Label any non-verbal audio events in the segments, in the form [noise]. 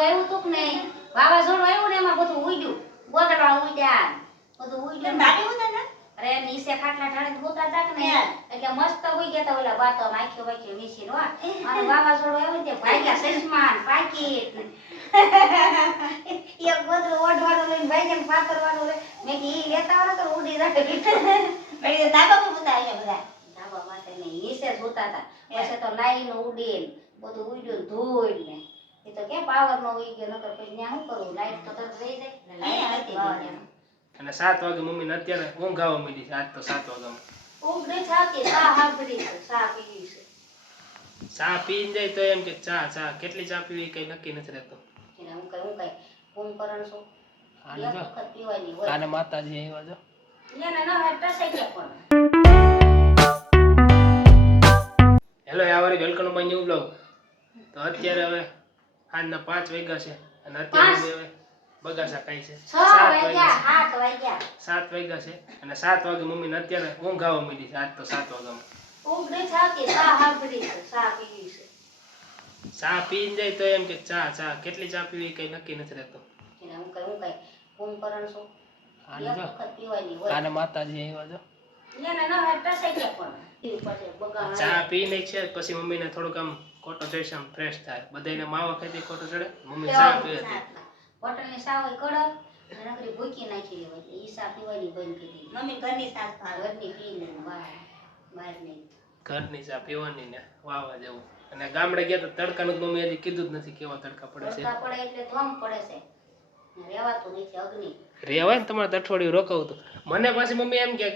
આવ્યું તું કે નહીં? વાવાઝોડું આવ્યું ને એમાં બધું ઉડ્યું. ગોદડા ઉડ્યા. બધું ઉડ્યું. ભાભી હું ને? અરે નીચે ખાટલા ઢાળીને હોતા હતા કે ને એટલે મસ્ત ઉઈ ગયા તા ઓલા બાતો આખ્યો વાખ્યો નીચે નો [laughs] અને વાવાઝોડું આવ્યું ને તે ભાગ્યા [laughs] સસમાન પાકીટ. [laughs] એક ગોદડું ઓઢવાનું લઈને ભાગ્યા ને પાથરવાનું લઈને મેં કીધું ઈ લેતા વાળો તો ઉડી રાખે વળી ધાબા પર બધા આવ્યા બધા. ધાબા માટે ને નીચે જ હોતા પછી તો લાઈન ઉડીને બધું ઉડ્યું ને ને. એ તો કે પાવર નો ઉઈ ગયો નકર પછી ન્યા શું કરવું? લાઈટ તો તરત રહી જાય. ને લાઈટ હતી અને સાત વાગે મમ્મીને અત્યારે ઊંઘ આવવા મળી છે આજ તો સાત વાગ્યામાં. ઊંઘ નહીં થાતી સા હાંભળી છે સા પીવી છે. ચા પી જાય તો એમ કે ચા ચા કેટલી ચા પીવી? કઈ નક્કી નથી રહેતો. હું કઈ હું કઈ ફોન કરણ છું. આને જો પીવાની હોય. આને માતાજી આવ્યા જો. એને ન હોય ટસાઈ ગયા પણ hello યાવરી welcome my new blog તો અત્યારે હવે આજના પાંચ વાગ્યા છે અને અત્યારે? મમ્મી બગાસા કઈ છે? સાત વાગ્યા સાત વાગ્યા. છે અને સાત વાગે મમ્મીને અત્યારે ઊંઘ આવવા માંડી છે. આજ તો સાત વાગ્યામાં. ઊંઘ છે પીવી છે. ચા પી જાય તો એમ કે ચા ચા. કેટલી ચા પીવી કઈ નક્કી નથી રહેતો. હું કઈ હું કઈ ફોન કરણ છું. આને એક જો વખત પીવાની હોય. આને માતાજી આવ્યા જો. ન ચા પીને છે પછી મમ્મીને થોડુંક આમ ખોટો ચડશે આમ ફ્રેશ થાય. બધાને માવા ખાઈ ખોટો ચડે મમ્મી ચા પીવે હતી હોટલની સા હોય કડક નકરી ભૂકી નાખી લેવાય એટલે ઈ સા પીવાની બંધ કરી દીધી. મમ્મી ઘરની સાસ ભાવે. ઘરની પી લે બહાર બહાર નહીં. ઘરની ચા પીવાની ને વાવા જવું. અને ગામડે ગયા તો તડકાનું મમ્મી હજી કીધું જ નથી કેવા તડકા પડે છે. તડકા પડે એટલે ધોમ પડે છે. રહેવાતું નથી અગ્નિ. રેવાય ને તમારે અઠવાડિયું રોકાવતું મને પાછી મમ્મી એમ કે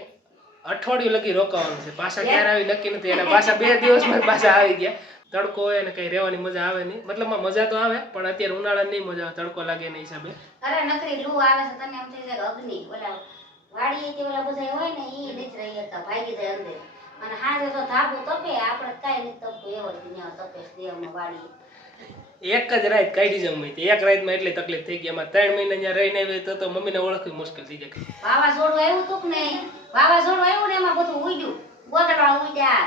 અઠવાડિયું લગી રોકાવાનું છે. પાછા ક્યારે આવી નક્કી નથી. એટલે પાછા બે દિવસમાં જ પાછા આવી ગયા. તડકો હોય ને કઈ રહેવાની મજા આવે નહીં. મતલબ મજા તો આવે પણ અત્યારે ઉનાળા નહીં મજા આવે તડકો લાગે એના હિસાબે. અરે નકરી લૂ આવે છે તને એમ થઈ જાય અગ્નિ. ઓલા વાડી તે ઓલા બધા હોય ને ઈ નીચ રહી હતા ભાગી જાય અંદર. અને હાજે તો ધાબુ તપે આપણે કાઈ નહીં તપતું એવો દુનિયા તપે દેવમાં વાડી. એક જ રાત કાઢી જમ એક રાતમાં એટલી તકલીફ થઈ ગઈ. એમાં ત્રણ મહિના ત્યાં રહીને આવી તો તો મમ્મીને ઓળખવી મુશ્કેલ થઈ જાય. વાવાઝોડું આવ્યું તું કે નહીં? વાવાઝોડું આવ્યું ને એમાં બધું ઉડ્યું ગોદડા ઉડ્યા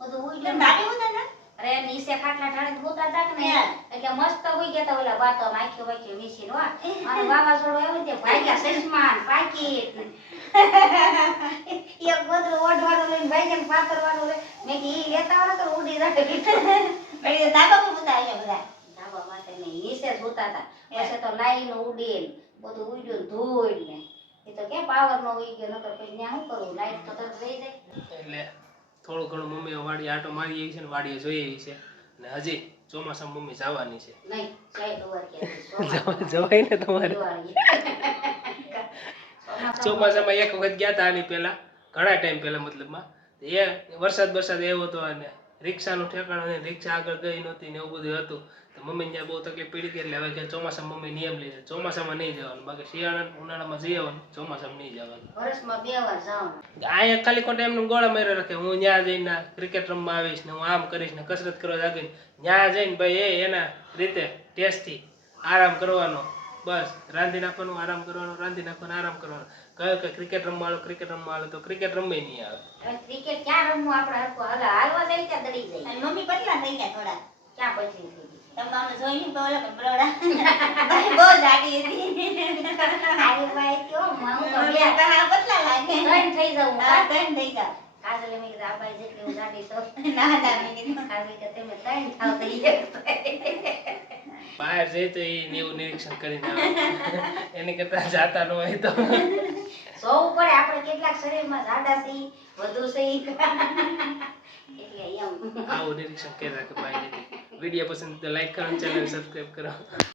બધું ઉડ્યું બાકી ઉડ્યા તને અરે નીચે ખાટલા ઢાળીને ધોતા હતા કે ને એટલે મસ્ત હોઈ ગયા તા ઓલા બાતો આખ્યો વાખ્યો નીચે નો અને વાવાઝોડું આવ્યું ને તે ભાગ્યા સસમાન પાકીટ [laughs] એક બધું ઓઢવાનું લઈને ભાગ્યા ને પાથરવાનું લે મેં કે ઈ લેતા આવો તો ઉડી જાય વળી [laughs] ધાબા પર બધા આવ્યા બધા. ધાબા માટે નહીં નીચે ધોતા હતા. પછી તો લાઈન ઉડેલ બધું ઉડ્યું ને ને. એ તો કે પાવર નો ઉઈ ગયો નકર પછી ત્યાં શું કરવું લાઈટ તો તરત રહી જાય. એટલે થોડું ઘણું મમ્મી વાડી આટો મારી આવી છે ને વાડીએ જોઈ આવી છે. અને હજી ચોમાસામાં મમ્મી જવાની છે. [laughs] જવાય ને તમારે? [laughs] ચોમાસામાં એક વખત ગયા હતા આની પહેલા ઘણા ટાઈમ પહેલા મતલબમાં. એ વરસાદ વરસાદ એવો હતો અને રિક્ષાનું ઠેકાણું રિક્ષા આગળ ગઈ નહોતી ને એવું બધું હતું. મમ્મીને ત્યાં બહુ તકલીફ પડી હતી એટલે હવે કે ચોમાસામાં મમ્મી નિયમ લે છે. ચોમાસામાં નહીં જવાનું. બાકી શિયાળા ઉનાળામાં જઈ આવવાનું. ચોમાસામાં નહીં જવાનું. વર્ષમાં બે વાર જવાનું. અહીંયા ખાલી ખોટા એમનું ગોળા માર્યા રાખે. હું ત્યાં જઈને ક્રિકેટ રમવા આવીશ ને હું આમ કરીશ ને કસરત કરવા જાગીશ. ત્યાં જઈને ભાઈ એ એના રીતે ટેસ્ટથી આરામ કરવાનો. બસ. રાંધી નાખવાનું આરામ કરવાનો રાંધી નાખવાનો આરામ કરવાનો. કયો કે ક્રિકેટ રમવા આલો ક્રિકેટ રમવા આલો તો ક્રિકેટ રમે નહીં આવે. ક્રિકેટ ક્યાં રમવું? આપણે હાલવા જાય ત્યાં દડી જાય મમ્મી પતલા થઈ ગયા થોડા. ક્યાં પછલી થઈ ગઈ જોઈ નહીં તો ઓલા બરોડા. ભાઈ બહુ જાડી હતી. આરી ભાઈ કયો મામુ મમ્મી કહા પતલા લાગે. ત્રણ થઈ જાવ હા ત્રણ થઈ ગયા કાજલે મેં કીધું આ ભાઈ જેટલી હું જાડી છું ના ના મેં કીધું. કાજલ કે તમે ત્રણ થાવ થઈ બહાર જઈ તો એ એવું નિરીક્ષણ કરીને આવે. એની કરતા જાતા ન હોય તો. સૌ ઉપર આપણે કેટલાક શરીરમાં જાડા છે વધુ છે. એટલે એમ આવું નિરીક્ષણ કર્યા કે ભાઈ વીડિયો પસંદ તો લાઈક કરો ચેનલ સબસ્ક્રાઈબ કરો